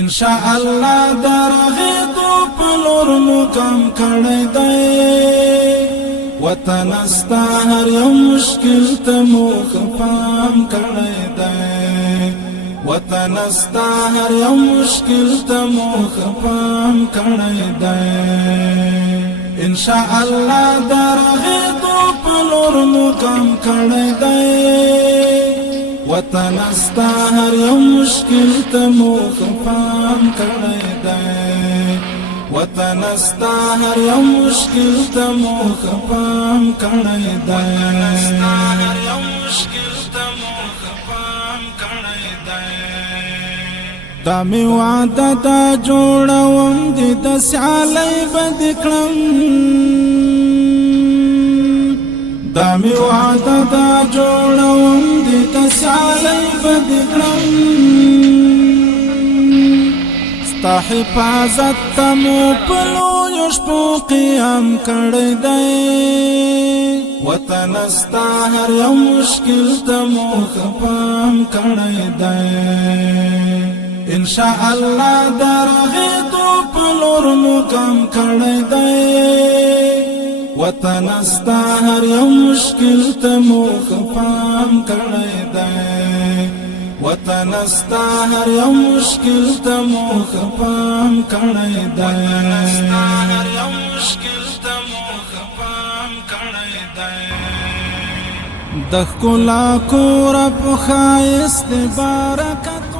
ان شاء الله درغه تو پلور مو کم کړی دی وطن استا هر یو مشکل ته مو خفام کړی دی وطن استا هر یو مشکل ته مو خفام کړی دی ان شاء الله درغه تو پلور مو کم کړی دی وطن استا هر یو مشکل ته مو خفام کړی دی وطن استا هر یو مشکل ته مو خفام کړی دی استا هر یو مشکل ته مو خفام کړی دی دا می وعده دا جوړوم د سیالۍ بد کړم دا می وعده دا جوړوم د سیالۍ بد کړم ستا حفاظت ته مو په لویو شپو قیام کړی دی وطن ستا هر یو مشکل ته مو خفام کړی دی ان شاء الله درغه تو په لور مو کم کړی دی وطن استا هر یو مشکل ته مو خفام کړی دی وطن استا هر یو مشکل ته مو خفام کړی دی استا هر یو مشکل ته مو خفام کړی دی د ښکلا کور په ښایست برکت